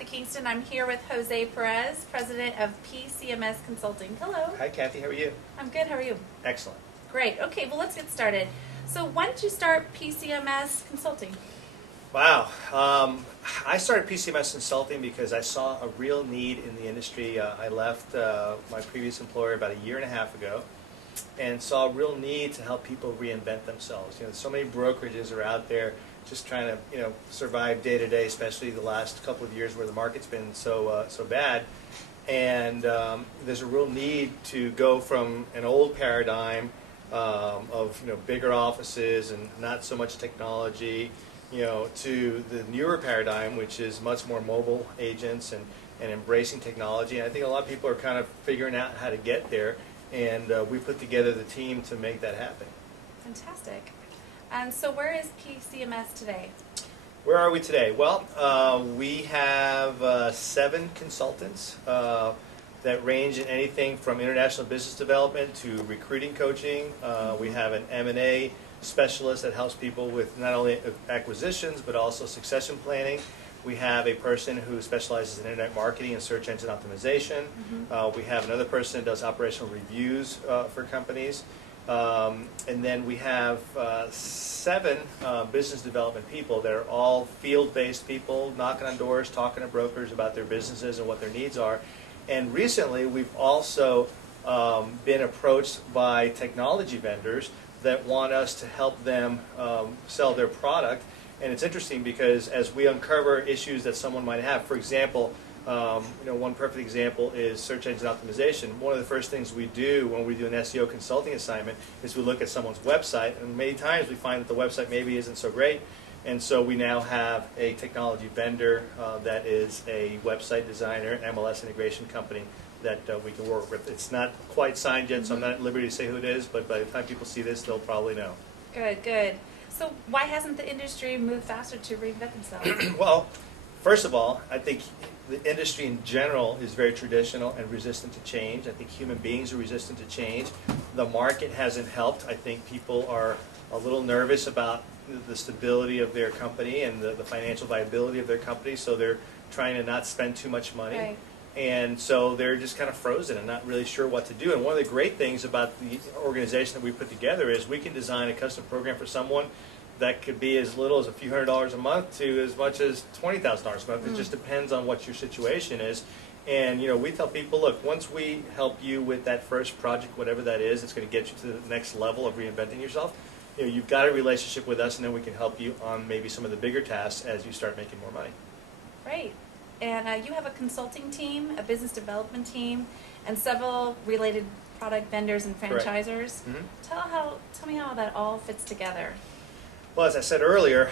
Kathy Kingston. I'm here with Jose Perez, president of PCMS Consulting. Hello. Hi, Kathy. How are you? I'm good. How are you? Excellent. Great. Okay, well, let's get started. So when did you start PCMS Consulting? Wow. I started PCMS Consulting because I saw a real need in the industry. I left my previous employer about a year and a half ago and saw a real need to help people reinvent themselves. You know, so many brokerages are out there just trying to, survive day to day, especially the last couple of years where the market's been so bad. And there's a real need to go from an old paradigm of bigger offices and not so much technology, to the newer paradigm, which is much more mobile agents and embracing technology. And I think a lot of people are kind of figuring out how to get there, and we put together the team to make that happen. Fantastic. And so where is PCMS today? Where are we today? Well, we have 7 consultants that range in anything from international business development to recruiting coaching. We have an M&A specialist that helps people with not only acquisitions but also succession planning. We have a person who specializes in internet marketing and search engine optimization. We have another person that does operational reviews for companies. And then we have 7 business development people that are all field-based people, knocking on doors, talking to brokers about their businesses and what their needs are. And recently, we've also been approached by technology vendors that want us to help them sell their product. And it's interesting because as we uncover issues that someone might have, for example, one perfect example is search engine optimization. One of the first things we do when we do an SEO consulting assignment is we look at someone's website, and many times we find that the website maybe isn't so great. And so we now have a technology vendor that is a website designer, MLS integration company that we can work with. It's not quite signed yet, so I'm not at liberty to say who it is, but by the time people see this, they'll probably know. Good, good. So why hasn't the industry moved faster to reinvent themselves? Well, first of all, I think the industry in general is very traditional and resistant to change. I think human beings are resistant to change. The market hasn't helped. I think people are a little nervous about the stability of their company and the financial viability of their company, so they're trying to not spend too much money. Right. And so they're just kind of frozen and not really sure what to do. And one of the great things about the organization that we put together is we can design a custom program for someone that could be as little as a few $100s a month to as much as $20,000 a month. It just depends on what your situation is. And we tell people, look, once we help you with that first project, whatever that is, it's going to get you to the next level of reinventing yourself. You've got a relationship with us, and then we can help you on maybe some of the bigger tasks as you start making more money. Great. And you have a consulting team, a business development team, and several related product vendors and franchisors. Tell me how that all fits together. Well, as I said earlier,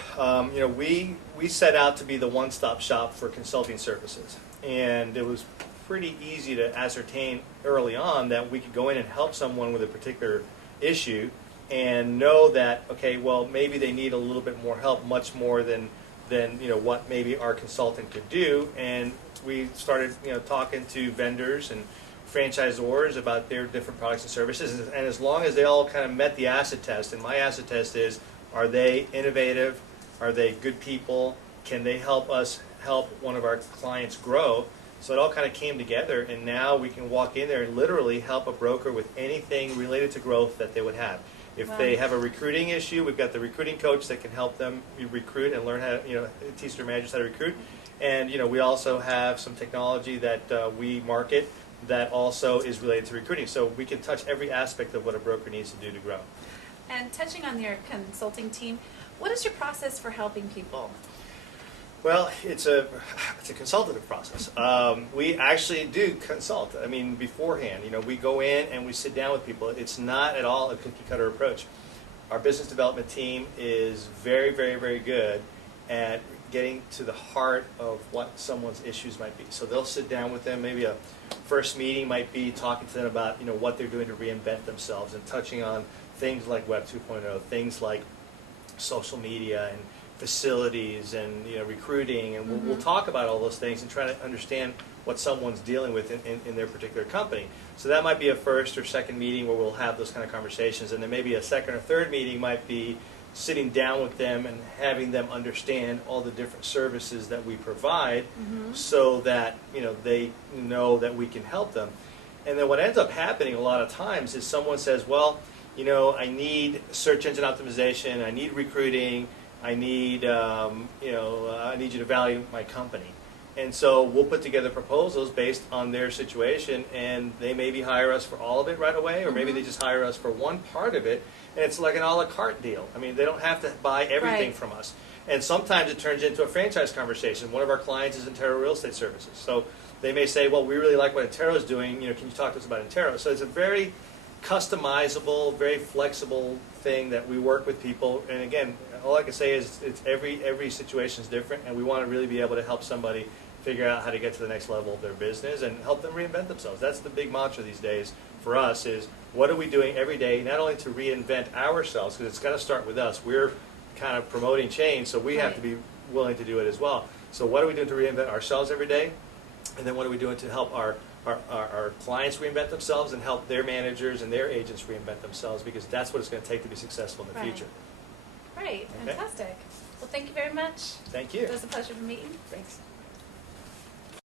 we set out to be the one-stop shop for consulting services, and it was pretty easy to ascertain early on that we could go in and help someone with a particular issue and know that, okay, well, maybe they need a little bit more help, much more than what maybe our consultant could do. And we started talking to vendors and franchisors about their different products and services, and as long as they all kind of met the acid test, and my acid test is, are they innovative? Are they good people? Can they help us help one of our clients grow? So it all kind of came together, and now we can walk in there and literally help a broker with anything related to growth that they would have. If they have a recruiting issue, we've got the recruiting coach that can help them recruit and learn how to, teach their managers how to recruit. And, we also have some technology that we market that also is related to recruiting. So we can touch every aspect of what a broker needs to do to grow. And touching on your consulting team, what is your process for helping people? Well, it's a consultative process. We actually do consult. I mean, beforehand, we go in and we sit down with people. It's not at all a cookie-cutter approach. Our business development team is very, very, very good at getting to the heart of what someone's issues might be. So they'll sit down with them. Maybe a first meeting might be talking to them about, what they're doing to reinvent themselves and touching on things like Web 2.0, things like social media and facilities and recruiting, and we'll talk about all those things and try to understand what someone's dealing with in their particular company. So that might be a first or second meeting where we'll have those kind of conversations, and then maybe a second or third meeting might be sitting down with them and having them understand all the different services that we provide, so that they know that we can help them. And then what ends up happening a lot of times is someone says, well, I need search engine optimization, I need recruiting, I need I need you to value my company. And so we'll put together proposals based on their situation, and they maybe hire us for all of it right away, or maybe they just hire us for one part of it, and it's like an a la carte deal. I mean, they don't have to buy everything from us. And sometimes it turns into a franchise conversation. One of our clients is Intero Real Estate Services. So they may say, well, we really like what Intero's doing. Can you talk to us about Intero? So it's a very customizable, very flexible thing that we work with people. And again, all I can say is it's every situation is different, and we want to really be able to help somebody figure out how to get to the next level of their business and help them reinvent themselves. That's the big mantra these days for us, is what are we doing every day, not only to reinvent ourselves, because it's got to start with us. We're kind of promoting change, so we have to be willing to do it as well. So what are we doing to reinvent ourselves every day? And then what are we doing to help our clients reinvent themselves and help their managers and their agents reinvent themselves, because that's what it's going to take to be successful in the future. Great. Fantastic. Well, thank you very much. Thank you. It was a pleasure to meet you. Thanks.